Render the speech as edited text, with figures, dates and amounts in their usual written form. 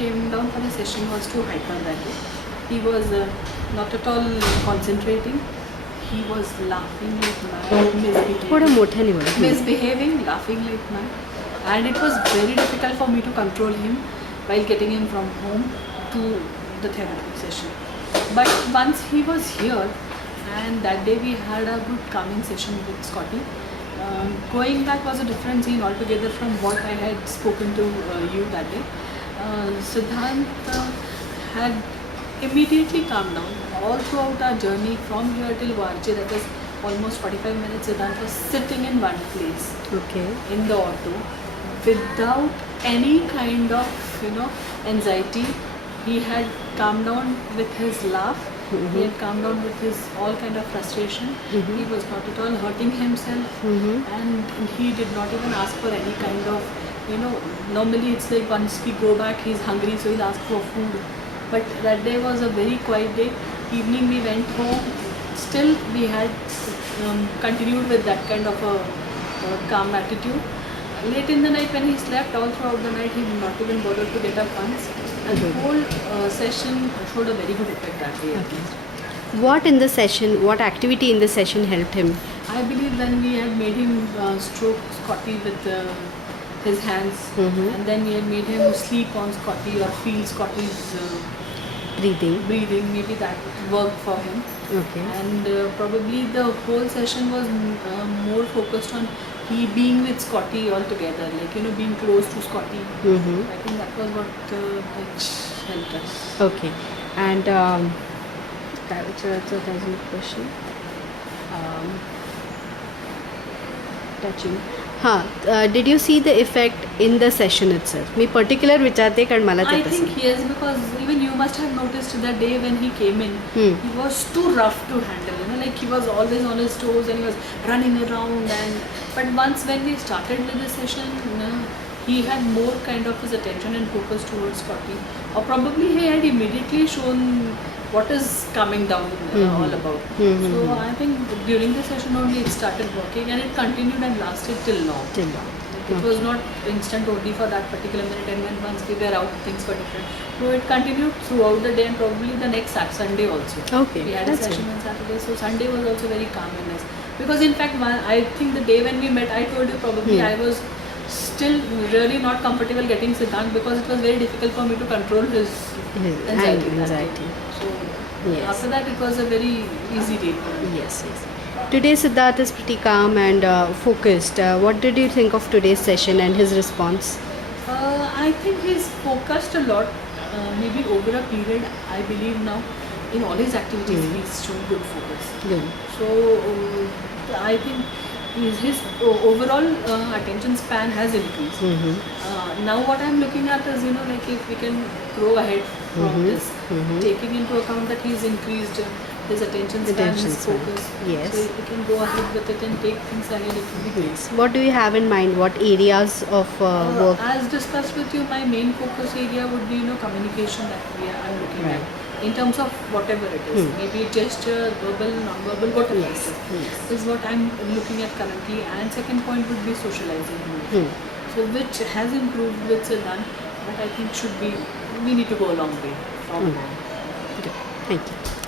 came down for the session was too hyper that day. He was not at all concentrating. He was laughing like mad, थोड़ा मोठ्याने बोला. misbehaving, laughing like mad. And it was very difficult for me to control him while getting him from home to the therapy session. But once he was here, and that day we had a good calming session with Scotty. Going back was a different scene altogether from what I had spoken to you that day. Siddhant had immediately calmed down. All throughout our journey from here till Varje, that was almost 45 minutes, Siddhant was sitting in one place Okay. in the auto without any kind of anxiety. He had calmed down with his laugh. He had calmed down with his all kind of frustration. He was not at all hurting himself, and he did not even ask for any kind of normally it's like once we go back he's hungry, so he'll ask for food. But that day was a very quiet day. Evening we went home. Still we had continued with that kind of a calm attitude. Late in the night when he slept, all throughout the night he did not even bother to get up once. And the whole session showed a very good effect that day. Okay. What in the session, what activity in the session helped him? I believe when we had made him stroke Scotty with his hands, and then we had made him sleep on Scotty or feel Scotty's Breathing. maybe that worked for him. Okay. And probably the whole session was more focused on he being with Scotty altogether, like being close to Scotty. I think that was what which helped us. Okay. And that's a question. Touching. Did you see the effect in the session itself? Me particular विचारते कारण मला ते I think yes, because even you must have noticed the day when he came in, he was too rough to handle. Like he was always on his toes and he was running around. But once when we started with the session, he had more kind of his attention and focus towards Scotty, or probably he had immediately shown what is coming down all about. So I think during the session only it started working, and it continued and lasted till now. It was not instant only for that particular minute, and when once we were out, things were different. So it continued throughout the day, and probably the next Sunday also. Okay, We had a session on Saturday, so Sunday was also very calm and nice. Because in fact, I think the day when we met, I told you probably I was still really not comfortable getting Siddhant because it was very difficult for me to control his anxiety. So Yes. after that, it was a very easy day for me. Yes. Today Siddharth is pretty calm and focused. What did you think of today's session and his response? I think he's focused a lot. Maybe over a period, I believe now, in all his activities, he's shown good focus. Good. So I think his overall attention span has increased. Now what I'm looking at is, like if we can grow ahead from this, taking into account that he's increased his attention span, his focus. Yes. So if we can go ahead with it and take things ahead, it will be great. What do you have in mind? What areas of work? As discussed with you, my main focus area would be communication that I'm looking at. In terms of whatever it is, maybe gesture, verbal, non-verbal, whatever it is what I'm looking at currently. And second point would be socializing. So which has improved with Siddhant, but I think we need to go a long way from now. Thank you.